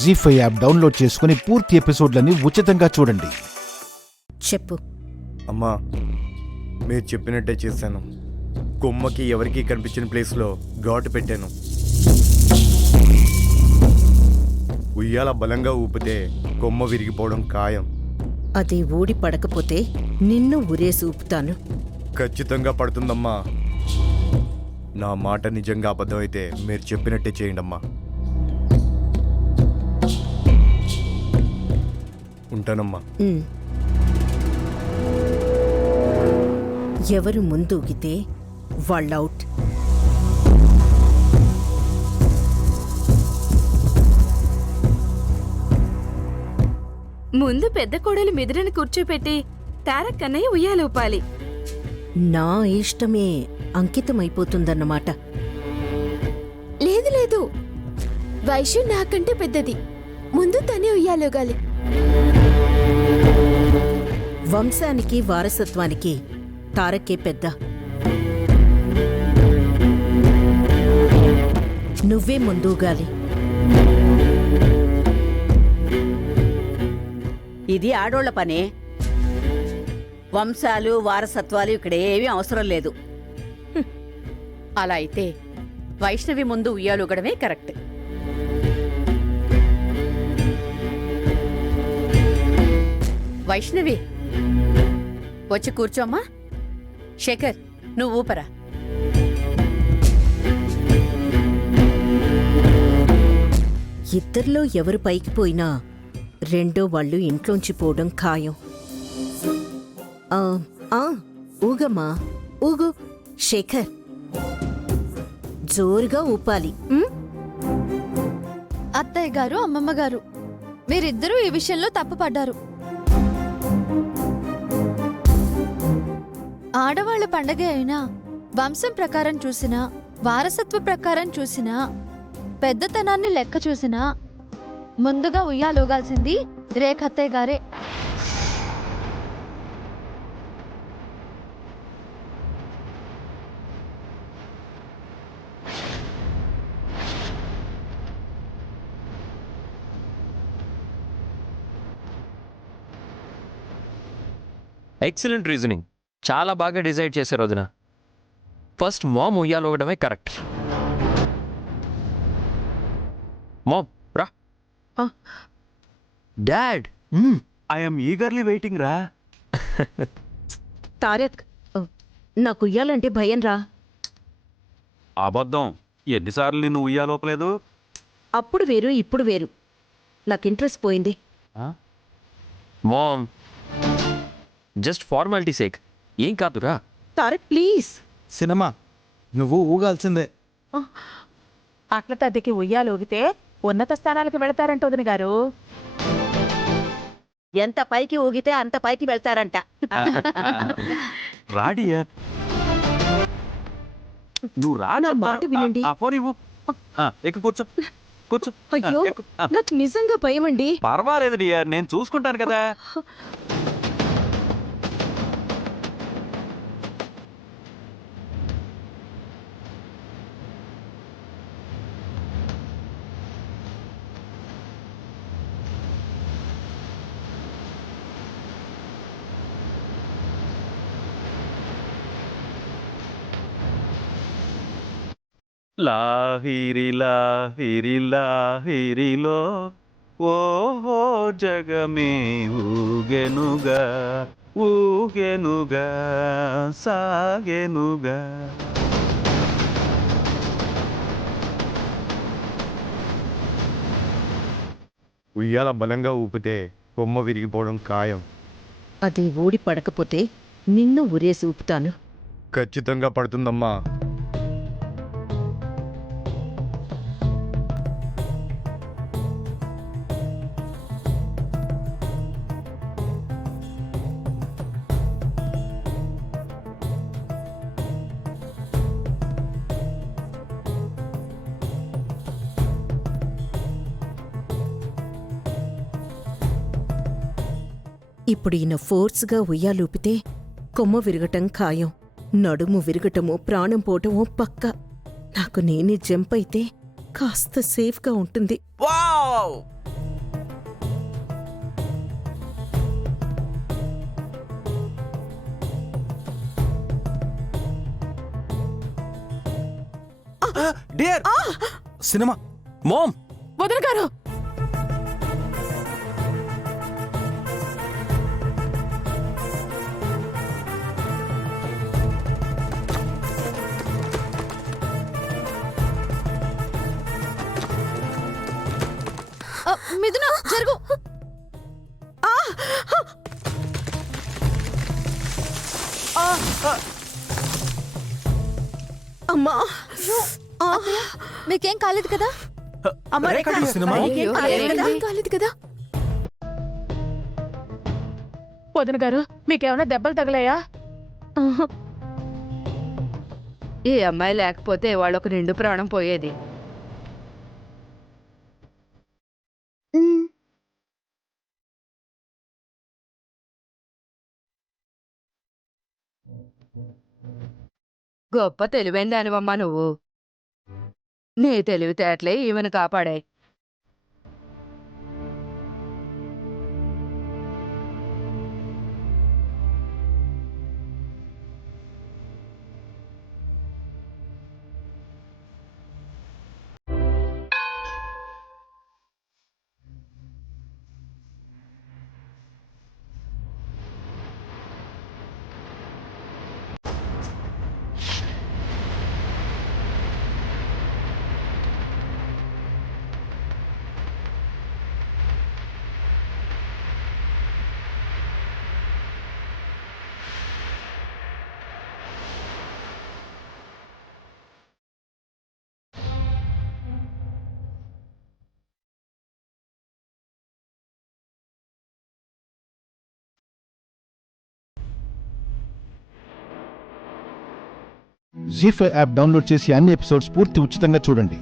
జీ5 app download చేసుకుని పూర్తి ఎపిసోడ్లని ఉచితంగా చూడండి. చెప్పు. అమ్మా, మీరు చెప్పినట్టే చేశాను. కొమ్మకి ఎవరికీ కనిపించిన ప్లేస్లో ఘాటు పెట్టాను. ఉయ్యాల బలంగా ఊపితే కొమ్మ విరిగిపోవడం ఖాయం. అది ఊడి పడకపోతే నిన్ను ఉరేసి ఊపుతాను. ఖచ్చితంగా పడుతుందమ్మా. నా మాట నిజంగా అబద్ధం అయితే మీరు చెప్పినట్టే చేయండమ్మా. ఉంటానమ్మా. ఎవరు ముందూగితే వాళ్ళౌట్. ముందు పెద్ద కోడలు మిదిరని కూర్చోపెట్టి తారక్ కన్నయ్య ఉయ్యాలూపాలి. నా ఇష్టమే అంకితమైపోతుందన్నమాట. లేదు లేదు, వైశ్యు నాకంటే పెద్దది. ముందు తనే ఉయ్యాలోగాలి. వంశానికి వారసత్వానికి తారకే పెద్ద. నువ్వే ముందూగాలి. ఇది ఆడోళ్ల పనే. వంశాలు వారసత్వాలు ఇక్కడ ఏమీ అవసరం లేదు. అలా అయితే వైష్ణవి ముందు ఉయ్యాలుగడమే కరెక్ట్. వైష్ణవి వచ్చి కూర్చోమ్మా. శేఖర్, నువ్వు ఊపరా. ఇద్దరిలో ఎవరు పైకి పోయినా రెండో వాళ్ళు ఇంట్లోంచి పోవడం ఖాయం. ఊగమ్మా, ఊగు. శేఖర్, జోరుగా ఊపాలి. అత్తయ్య గారు, అమ్మమ్మ గారు, మీరిద్దరూ ఈ విషయంలో తప్పుపడ్డారు. ఆడవాళ్ల పండగే అయినా వంశం ప్రకారం చూసినా, వారసత్వ ప్రకారం చూసినా, పెద్దతనాన్ని లెక్క చూసినా ముందుగా ఉయ్యాలూగాల్సింది రేఖత్తయ్య గారే. Excellent reasoning. చాలా బాగా డిసైడ్ చేశారు వదిన. ఫస్ట్ మామ్ ఉయ్యాలూగడమే కరెక్ట్. మామ్ రా. డాడ్, ఐఎమ్ ఈగర్లీ వెయిటింగ్ రా. తారక్, నాకు ఉయ్యాలంటే భయం రా. అబద్ధం. ఎన్నిసార్లు నిన్ను ఉయ్యాలోపలేదు? అప్పుడు వేరు, ఇప్పుడు వేరు. నాకు ఇంట్రెస్ట్ పోయింది. మామ్ జస్ట్ ఫార్మాలిటీ సేక్, ఏం కాదురా. తారక్ ప్లీజ్. సినిమా నువ్వు ఊగాల్సిందే. అట్ల తద్దికి ఉయ్యాలూగితే ఉన్నత స్థానాలకు వెళతారంట వదిన గారు. ఎంత పైకి ఊగితే అంత పైకి వెళ్తారంట. రాడియా, నువ్వు నా మాట వినండి. ఫోన్ ఇవ్వు. ఎక్కు, కూర్చో కూర్చో. అయ్యో, నాకు నిజంగా భయం అండి. పర్వాలేదు డియర్, నేను చూసుకుంటాను కదా. లాహిరి లాహిరి లాహిరిలో ఓహో జగమే ఊగెనుగా ఊగెనుగా సాగెనుగా. ఉయ్యాల బలంగా ఊపితే కొమ్మ విరిగిపోవడం ఖాయం. అది ఊడి పడకపోతే నిన్ను ఉరేసి ఊపుతాను. ఖచ్చితంగా పడుతుందమ్మా. ఇప్పుడు ఈయన ఫోర్స్గా ఉయ్యాలూపితే కొమ్మ విరగటం ఖాయం. నడుము విరగటమో ప్రాణం పోవటమో పక్కా. నాకు నేనే జంప్ అయితే కాస్త సేఫ్గా ఉంటుంది. వావ్! డియర్ సినిమా మామ్ వదిన గారు మిథున జరుగు. అమ్మా మీకేం కాలేదు కదా? అమ్మా, రేఖ, ఈ సినిమా నీకేం కాలేదు కదా? ఏం కాలేదు కదా? వదిన గారు మీకేమైనా దెబ్బలు తగిలాయా? ఈ అమ్మాయి లేకపోతే వాళ్ళొక నిండు ప్రాణం పోయేది. గొప్ప తెలివైన దానివమ్మా నువ్వు. నీ తెలివితేటలే ఈమెను కాపాడాయి. జీ5 యాప్ డౌన్లోడ్ చేసి అన్ని ఎపిసోడ్స్ పూర్తి ఉచితంగా చూడండి.